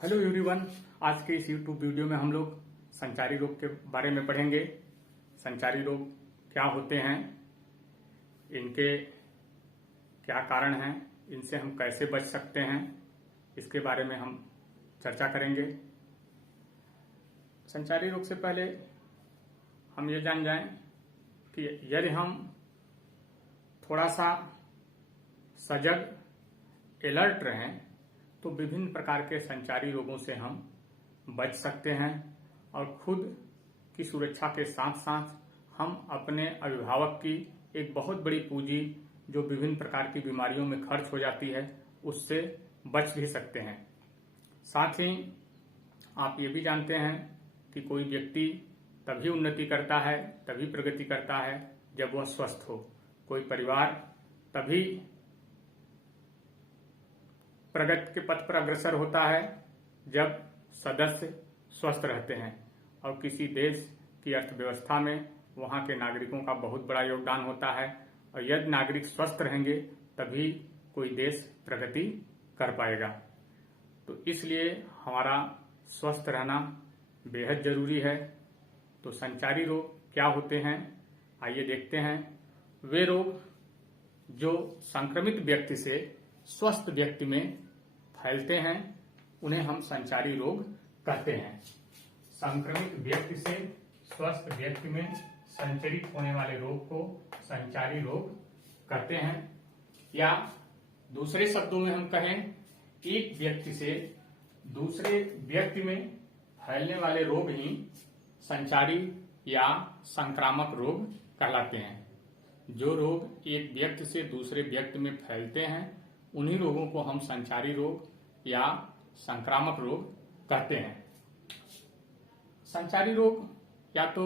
Hello everyone. आज के इस यूट्यूब वीडियो में हम लोग संचारी रोग के बारे में पढ़ेंगे। संचारी रोग क्या होते हैं, इनके क्या कारण हैं, इनसे हम कैसे बच सकते हैं, इसके बारे में हम चर्चा करेंगे। संचारी रोग से पहले हम ये जान जाएं कि यदि हम थोड़ा सा सजग, अलर्ट रहें तो विभिन्न प्रकार के संचारी रोगों से हम बच सकते हैं और खुद की सुरक्षा के साथ साथ हम अपने अभिभावक की एक बहुत बड़ी पूंजी जो विभिन्न प्रकार की बीमारियों में खर्च हो जाती है उससे बच भी सकते हैं। साथ ही आप ये भी जानते हैं कि कोई व्यक्ति तभी उन्नति करता है, तभी प्रगति करता है जब वह स्वस्थ हो। कोई परिवार तभी प्रगति के पथ पर अग्रसर होता है जब सदस्य स्वस्थ रहते हैं, और किसी देश की अर्थव्यवस्था में वहां के नागरिकों का बहुत बड़ा योगदान होता है। और यदि नागरिक स्वस्थ रहेंगे तभी कोई देश प्रगति कर पाएगा। तो इसलिए हमारा स्वस्थ रहना बेहद जरूरी है। तो संचारी रोग क्या होते हैं, आइए देखते हैं। वे रोग जो संक्रमित व्यक्ति से स्वस्थ व्यक्ति में फैलते हैं उन्हें हम संचारी रोग कहते हैं। संक्रमित व्यक्ति से स्वस्थ व्यक्ति में संचरित होने वाले रोग को संचारी रोग कहते हैं। या दूसरे शब्दों में हम कहें, एक व्यक्ति से दूसरे व्यक्ति में फैलने वाले रोग ही संचारी या संक्रामक रोग कहलाते हैं। जो रोग एक व्यक्ति से दूसरे व्यक्ति में फैलते हैं उन्हीं रोगों को हम संचारी रोग या संक्रामक रोग कहते हैं। संचारी रोग या तो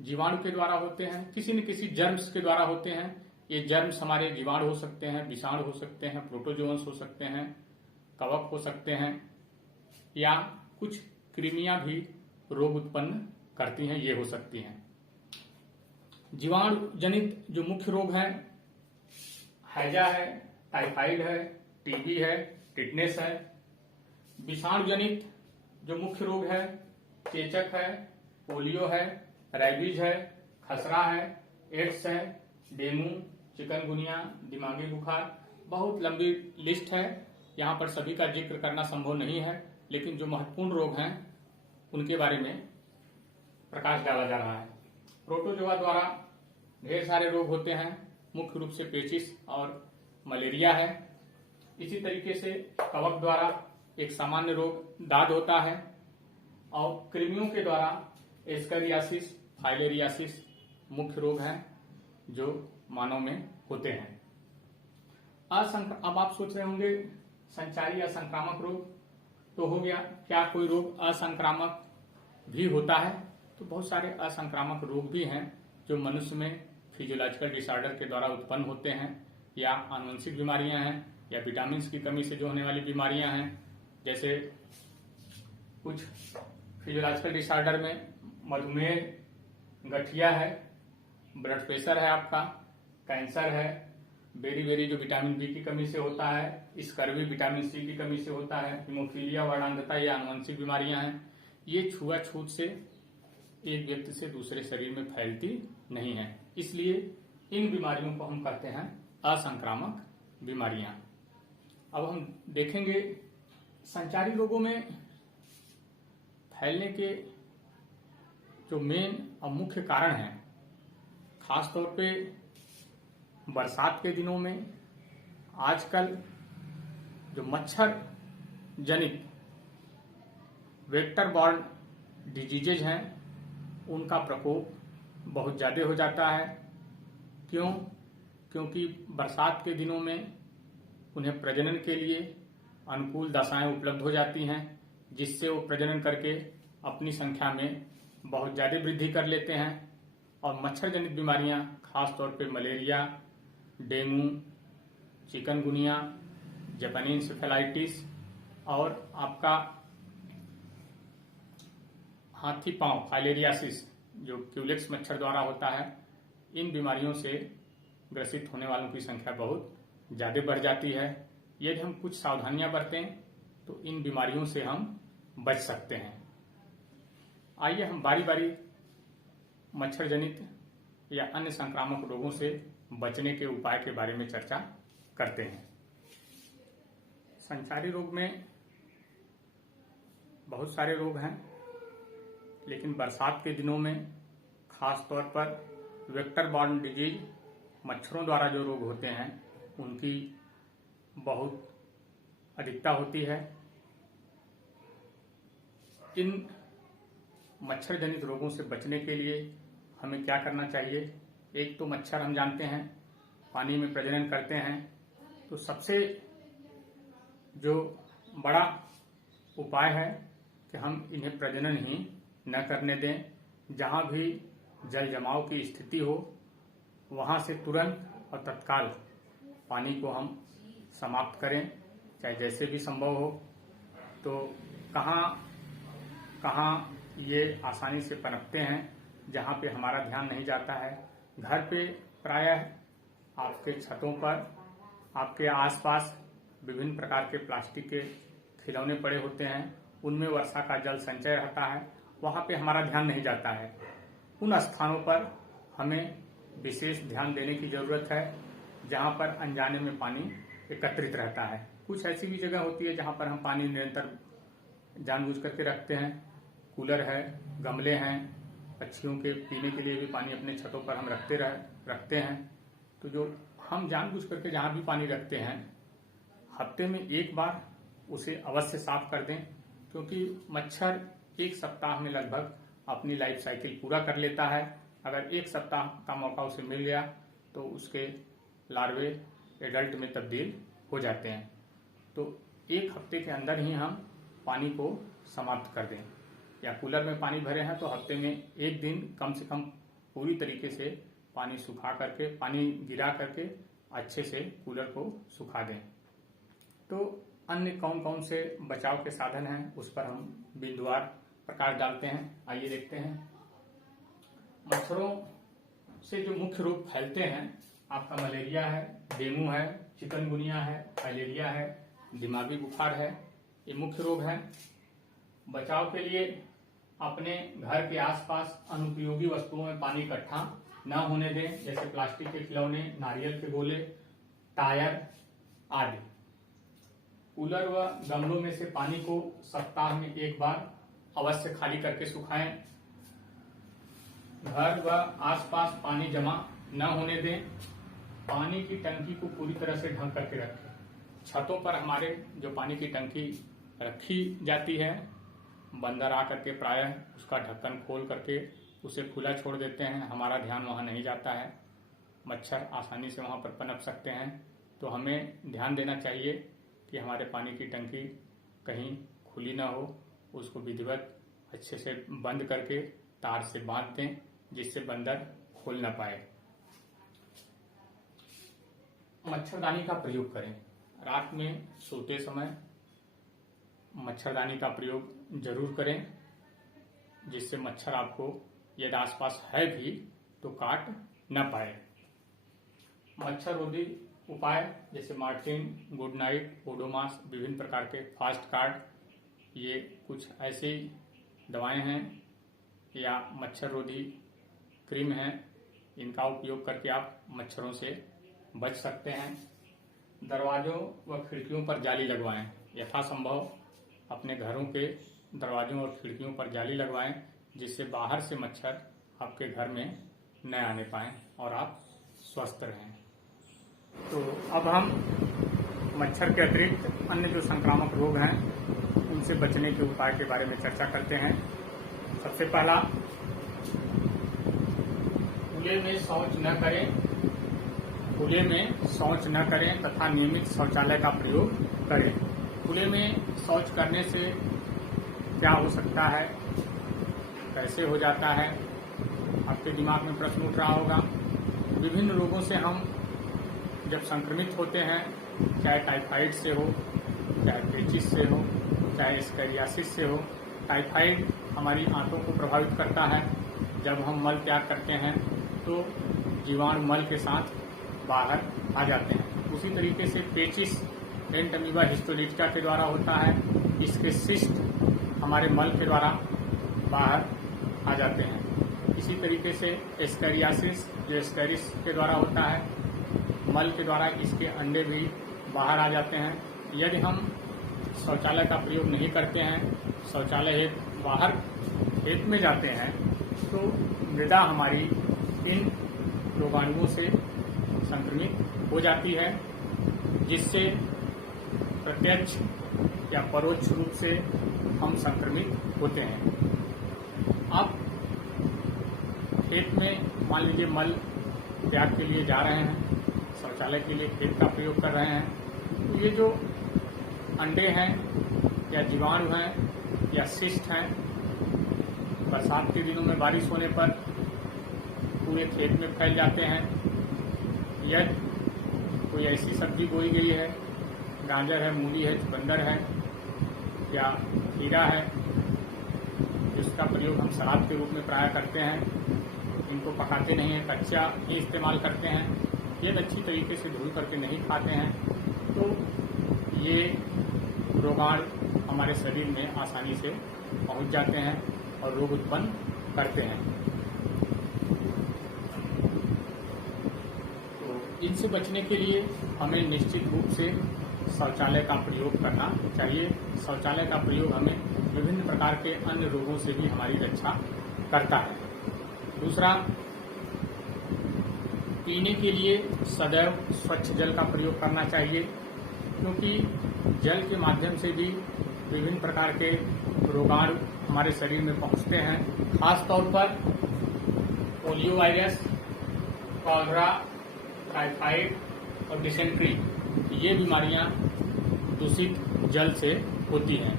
जीवाणु के द्वारा होते हैं, किसी न किसी जर्म्स के द्वारा होते हैं। ये जर्म्स हमारे जीवाणु हो सकते हैं, विषाणु हो सकते हैं, प्रोटोजोअन्स हो सकते हैं, कवक हो सकते हैं, या कुछ कृमियां भी रोग उत्पन्न करती हैं, ये हो सकती हैं। जीवाणु जनित जो मुख्य रोग हैं, हैजा है, टाइफाइड है, टीबी है, टिटनेस है। विषाणु जनित जो मुख्य रोग है, चेचक है, पोलियो है, रेबीज है, खसरा है, एड्स है, डेंगू, चिकनगुनिया, दिमागी बुखार। बहुत लंबी लिस्ट है, यहाँ पर सभी का जिक्र करना संभव नहीं है, लेकिन जो महत्वपूर्ण रोग हैं उनके बारे में प्रकाश डाला जा रहा है। प्रोटोजोआ द्वारा ढेर सारे रोग होते हैं, मुख्य रूप से पेचिस और मलेरिया है। इसी तरीके से कवक द्वारा एक सामान्य रोग दाद होता है, और कृमियों के द्वारा एस्केरियासिस, फाइलेरियासिस मुख्य रोग हैं जो मानव में होते हैं। अब आप सोच रहे होंगे संचारी या संक्रामक रोग तो हो गया, क्या कोई रोग असंक्रामक भी होता है? तो बहुत सारे असंक्रामक रोग भी हैं जो मनुष्य में फिजियोलॉजिकल डिसऑर्डर के द्वारा उत्पन्न होते हैं, या आनुवंशिक बीमारियां हैं, या विटामिन की कमी से जो होने वाली बीमारियां हैं। जैसे कुछ फिजियोलॉजिकल डिसऑर्डर में मधुमेह, गठिया है, ब्लड प्रेशर है आपका, कैंसर है, बेरी जो विटामिन बी की कमी से होता है, स्कर्वी विटामिन सी की कमी से होता है, हीमोफीलिया, वर्णांधता, ये आनुवंशिक बीमारियां हैं। ये छुआछूत से एक व्यक्ति से दूसरे शरीर में फैलती नहीं है, इसलिए इन बीमारियों को हम कहते हैं असंक्रामक बीमारियां। अब हम देखेंगे संचारी रोगों में फैलने के जो मेन और मुख्य कारण हैं, खासतौर पे बरसात के दिनों में आजकल जो मच्छर जनित वेक्टर बॉर्न डिजीजेज हैं उनका प्रकोप बहुत ज्यादा हो जाता है। क्यों? क्योंकि बरसात के दिनों में उन्हें प्रजनन के लिए अनुकूल दशाएं उपलब्ध हो जाती हैं, जिससे वो प्रजनन करके अपनी संख्या में बहुत ज्यादा वृद्धि कर लेते हैं। और मच्छर जनित बीमारियां, खासतौर पे मलेरिया, डेंगू, चिकनगुनिया, जापानी इंसेफेलाइटिस और आपका हाथी पांव फाइलेरियासिस जो क्यूलेक्स मच्छर द्वारा होता है, इन बीमारियों से ग्रसित होने वालों की संख्या बहुत ज्यादा बढ़ जाती है। यदि हम कुछ सावधानियां बरतें तो इन बीमारियों से हम बच सकते हैं। आइए हम बारी बारी मच्छर जनित या अन्य संक्रामक रोगों से बचने के उपाय के बारे में चर्चा करते हैं। संचारी रोग में बहुत सारे रोग हैं, लेकिन बरसात के दिनों में खास तौर पर वेक्टर बॉर्न डिजीज, मच्छरों द्वारा जो रोग होते हैं उनकी बहुत अधिकता होती है। इन मच्छर जनित रोगों से बचने के लिए हमें क्या करना चाहिए? एक तो मच्छर हम जानते हैं पानी में प्रजनन करते हैं, तो सबसे जो बड़ा उपाय है कि हम इन्हें प्रजनन ही न करने दें। जहां भी जल जमाव की स्थिति हो वहां से तुरंत और तत्काल पानी को हम समाप्त करें, चाहे जैसे भी संभव हो। तो कहाँ ये आसानी से पनपते हैं जहाँ पे हमारा ध्यान नहीं जाता है। घर पे प्रायः आपके छतों पर, आपके आसपास विभिन्न प्रकार के प्लास्टिक के खिलौने पड़े होते हैं, उनमें वर्षा का जल संचय रहता है, वहाँ पे हमारा ध्यान नहीं जाता है। उन स्थानों पर हमें विशेष ध्यान देने की जरूरत है जहाँ पर अनजाने में पानी एकत्रित रहता है। कुछ ऐसी भी जगह होती है जहाँ पर हम पानी निरंतर जानबूझ करके रखते हैं। कूलर है, गमले हैं, पक्षियों के पीने के लिए भी पानी अपने छतों पर हम रखते हैं। तो जो हम जानबूझ करके जहाँ भी पानी रखते हैं, हफ्ते में एक बार उसे अवश्य साफ कर दें, क्योंकि मच्छर एक सप्ताह में लगभग अपनी लाइफ साइकिल पूरा कर लेता है। अगर एक सप्ताह का मौका उसे मिल गया तो उसके लार्वे एडल्ट में तब्दील हो जाते हैं। तो एक हफ्ते के अंदर ही हम पानी को समाप्त कर दें। या कूलर में पानी भरे हैं तो हफ्ते में एक दिन कम से कम पूरी तरीके से पानी सुखा करके, पानी गिरा करके अच्छे से कूलर को सुखा दें। तो अन्य कौन कौन से बचाव के साधन हैं उस पर हम बिंदुवार प्रकाश डालते हैं। आइए देखते हैं। मच्छरों से जो मुख्य रोग फैलते हैं, आपका मलेरिया है, डेंगू है, चिकनगुनिया है, फाइलेरिया है, दिमागी बुखार है, ये मुख्य रोग हैं। बचाव के लिए अपने घर के आसपास अनुपयोगी वस्तुओं में पानी इकट्ठा न होने दें, जैसे प्लास्टिक के खिलौने, नारियल के गोले, टायर आदि। कूलर व गमलों में से पानी को सप्ताह में एक बार अवश्य खाली करके सुखाएं। घर व आसपास पानी जमा न होने दें। पानी की टंकी को पूरी तरह से ढक करके रखें। छतों पर हमारे जो पानी की टंकी रखी जाती है, बंदर आकर के प्रायः उसका ढक्कन खोल करके उसे खुला छोड़ देते हैं, हमारा ध्यान वहां नहीं जाता है। मच्छर आसानी से वहां पर पनप सकते हैं। तो हमें ध्यान देना चाहिए कि हमारे पानी की टंकी कहीं खुली ना हो, उसको विधिवत अच्छे से बंद करके तार से बांध दें, जिससे बंदर खोल ना पाए। मच्छरदानी का प्रयोग करें। रात में सोते समय मच्छरदानी का प्रयोग जरूर करें, जिससे मच्छर आपको यदि आसपास है भी तो काट न पाए। मच्छर रोधी उपाय जैसे मार्टिन, गुड नाइट, ओडोमास, विभिन्न प्रकार के फास्ट कार्ड, ये कुछ ऐसी दवाएं हैं या मच्छर रोधी क्रीम है, इनका उपयोग करके आप मच्छरों से बच सकते हैं। दरवाजों व खिड़कियों पर जाली लगवाएं। यथासंभव अपने घरों के दरवाजों और खिड़कियों पर जाली लगवाएं, जिससे बाहर से मच्छर आपके घर में न आने पाएं और आप स्वस्थ रहें। तो अब हम मच्छर के अतिरिक्त अन्य जो संक्रामक रोग हैं उनसे बचने के उपाय के बारे में चर्चा करते हैं। सबसे पहला, खुले में शौच न करें। खुले में शौच न करें तथा नियमित शौचालय का प्रयोग करें। खुले में शौच करने से क्या हो सकता है, कैसे हो जाता है, आपके दिमाग में प्रश्न उठ रहा होगा। विभिन्न रोगों से हम जब संक्रमित होते हैं, चाहे टाइफाइड से हो, चाहे पेचिस से हो, चाहे स्कैरियासिस से हो। टाइफाइड हमारी आंतों को प्रभावित करता है। जब हम मल त्याग करते हैं तो जीवाणु मल के साथ बाहर आ जाते हैं। उसी तरीके से पेचिस एंट अमीबा हिस्टोलिटिका के द्वारा होता है। इसके सिस्ट हमारे मल के द्वारा बाहर आ जाते हैं। इसी तरीके से एस्कैरियासिस जो एस्कैरिस के द्वारा होता है, मल के द्वारा इसके अंडे भी बाहर आ जाते हैं। यदि हम शौचालय का प्रयोग नहीं करते हैं, शौचालय हेतु बाहर खेत में जाते हैं, तो मृदा हमारी इन रोगाणुओं से संक्रमित हो जाती है, जिससे प्रत्यक्ष या परोक्ष रूप से हम संक्रमित होते हैं। अब खेत में मान लीजिए मल त्याग के लिए जा रहे हैं, शौचालय के लिए खेत का प्रयोग कर रहे हैं, तो ये जो अंडे हैं या जीवाणु हैं या सिस्ट हैं, बरसात के दिनों में बारिश होने पर पूरे खेत में फैल जाते हैं। यदि कोई ऐसी सब्जी बोई गई है, गाजर है, मूली है, चुकंदर है या खीरा है, जिसका प्रयोग हम सलाद के रूप में प्राय करते हैं, इनको पकाते नहीं हैं, कच्चा ही इस्तेमाल करते हैं, ये अच्छी तरीके से धुल करके नहीं खाते हैं, तो ये रोगाणु हमारे शरीर में आसानी से पहुंच जाते हैं और रोग उत्पन्न करते हैं। तो इनसे बचने के लिए हमें निश्चित रूप से शौचालय का प्रयोग करना चाहिए। शौचालय का प्रयोग हमें विभिन्न प्रकार के अन्य रोगों से भी हमारी रक्षा करता है। दूसरा, पीने के लिए सदैव स्वच्छ जल का प्रयोग करना चाहिए, क्योंकि जल के माध्यम से भी विभिन्न प्रकार के रोगाणु हमारे शरीर में पहुंचते हैं। खास तौर पर पोलियो वायरस, कॉलरा, टाइफाइड और डिसेंट्री, ये बीमारियां दूषित जल से होती हैं।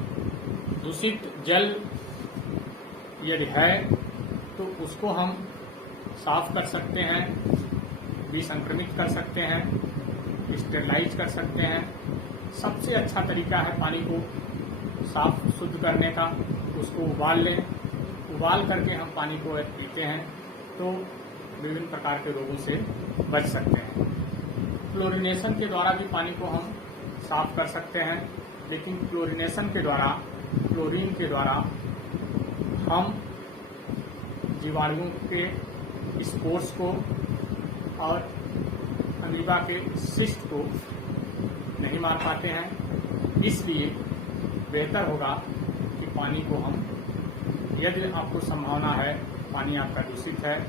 दूषित जल यदि है तो उसको हम साफ कर सकते हैं, विसंक्रमित कर सकते हैं, स्टेरलाइज कर सकते हैं। सबसे अच्छा तरीका है पानी को साफ शुद्ध करने का, उसको उबाल लें। उबाल करके हम पानी को पीते हैं तो विभिन्न प्रकार के रोगों से बच सकते हैं। क्लोरीनेशन के द्वारा भी पानी को हम साफ कर सकते हैं, लेकिन क्लोरीनेशन के द्वारा, क्लोरीन के द्वारा हम जीवाणुओं के स्पोर्स को और अमीबा के सिस्ट को नहीं मार पाते हैं। इसलिए बेहतर होगा कि पानी को हम, यदि आपको संभावना है पानी आपका दूषित है,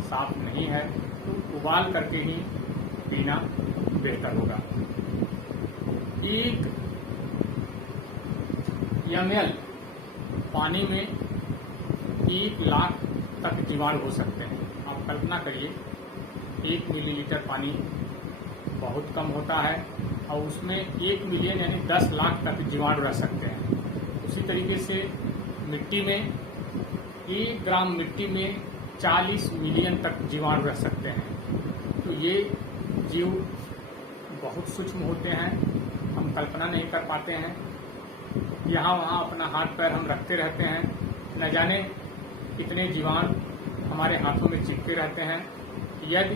साफ नहीं है, तो उबाल करके ही पीना बेहतर होगा। 1 ml पानी में 1 लाख तक जीवाणु हो सकते हैं। आप कल्पना करिए, 1 मिलीलीटर पानी बहुत कम होता है और उसमें 1 मिलियन यानी 10 लाख तक जीवाणु रह सकते हैं। उसी तरीके से मिट्टी में 1 ग्राम मिट्टी में 40 मिलियन तक जीवाणु रह सकते हैं। तो ये जीव बहुत सूक्ष्म होते हैं, हम कल्पना नहीं कर पाते हैं। यहाँ वहाँ अपना हाथ पैर हम रखते रहते हैं, न जाने कितने जीवाणु हमारे हाथों में चिपके रहते हैं। यदि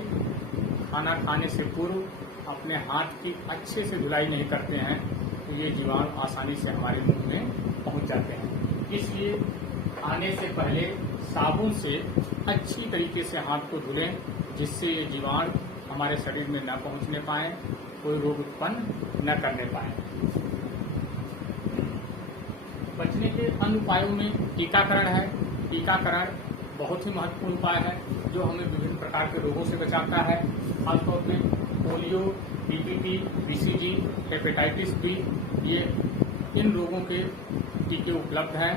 खाना खाने से पूर्व अपने हाथ की अच्छे से धुलाई नहीं करते हैं तो ये जीवाणु आसानी से हमारे मुंह में पहुंच जाते हैं। इसलिए खाने से पहले साबुन से अच्छी तरीके से हाथ को धुलें, जिससे ये जीवाणु हमारे शरीर में न पहुंचने पाए, कोई रोग उत्पन्न न करने पाए। बचने के अन्य उपायों में टीकाकरण है। टीकाकरण बहुत ही महत्वपूर्ण उपाय है जो हमें विभिन्न प्रकार के रोगों से बचाता है। खासतौर पे polio, DPT, BCG, hepatitis B, ये इन रोगों के टीके उपलब्ध हैं।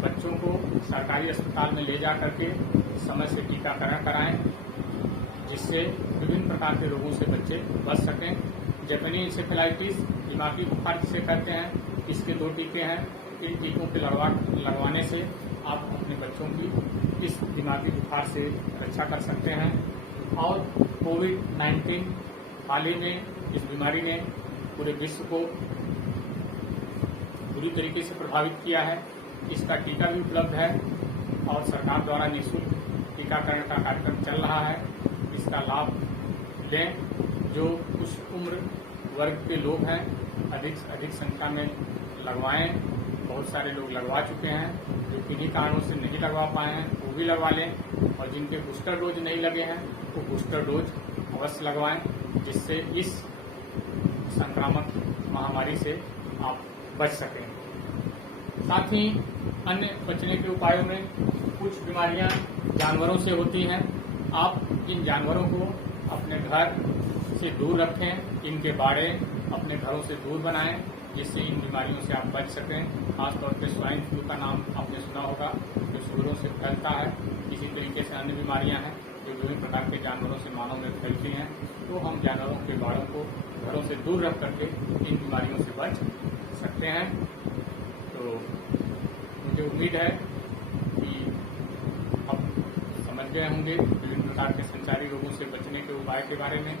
बच्चों को सरकारी अस्पताल में ले जा करके समय से टीकाकरण कराएं, जिससे विभिन्न प्रकार के रोगों से बच्चे बच सकें। जापानी इंसेफेलाइटिस, दिमागी बुखार जिसे कहते हैं, इसके 2 टीके हैं। इन टीकों के लगवाने से आप अपने बच्चों की इस दिमागी बुखार से रक्षा कर सकते हैं। और कोविड-19 हाल ही में इस बीमारी ने पूरे विश्व को बुरी तरीके से प्रभावित किया है। इसका टीका भी उपलब्ध है और सरकार द्वारा निःशुल्क टीकाकरण का कार्यक्रम चल रहा है। इसका लाभ लें। जो कुछ उम्र वर्ग के लोग हैं अधिक से अधिक संख्या में लगवाएं। बहुत सारे लोग लगवा चुके हैं, जो किन्हीं कारणों से नहीं लगवा पाए हैं वो भी लगवा लें, और जिनके बूस्टर डोज नहीं लगे हैं वो बूस्टर डोज अवश्य लगवाएं, जिससे इस संक्रामक महामारी से आप बच सकें। साथ ही अन्य बचने के उपायों में कुछ बीमारियां जानवरों से होती हैं। आप इन जानवरों को अपने घर से दूर रखें, इनके बाड़े अपने घरों से दूर बनाएं, जिससे इन बीमारियों से आप बच सकें। खासतौर पर स्वाइन फ्लू का नाम आपने सुना होगा, जो सूअरों से फैलता है। इसी तरीके से अन्य बीमारियां हैं जो विभिन्न प्रकार के जानवरों से मानव में फैलती हैं। तो हम जानवरों के बाड़ों को घरों से दूर रख करके इन बीमारियों से बच सकते हैं। तो मुझे उम्मीद है कि आप समझ गए होंगे विभिन्न प्रकार के संचारी रोगों से बचने के उपाय के बारे में।